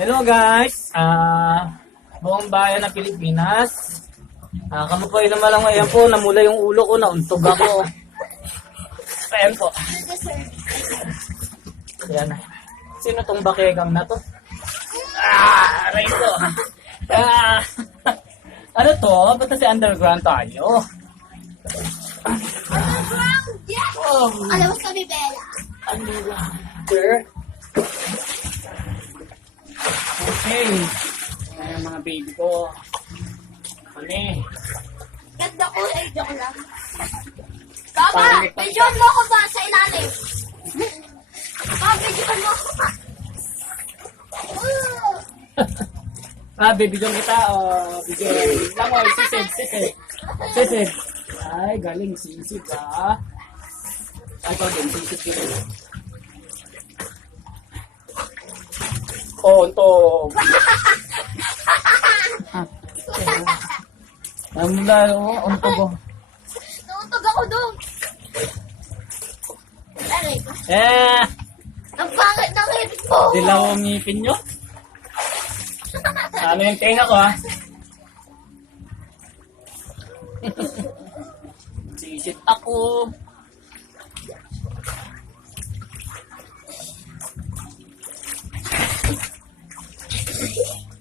Hello guys, buong bayan ng Pilipinas. Kamo po ilang malang ngayon po, namula yung ulo ko, nauntog ako. Ayan po. Ayan. Sino tong bakegang na to? Aray ko. Ano to? Ba't si underground tayo? Underground! Yes! Oh, Alam mo kami, Bella. underground. Sir? Okay. Ayan mga baby ko. Kami. Ganda ko, joke lang. Papa, medyon mo ko ba sa ilalim? Papa, medyon mo ko ba? Bibigyan kita. Bigyan. Lang o, sisid. Sisid. Ay, galing. Sisid Ay, ito din. Sisid din. Untog. Untog. Nautog ako doon. Aray ko. Ang pangit ng ngipin mo. Dilaw ang ngipin nyo. Ano yung tenga ko, ha? Sisit ako.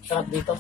Sarap dito.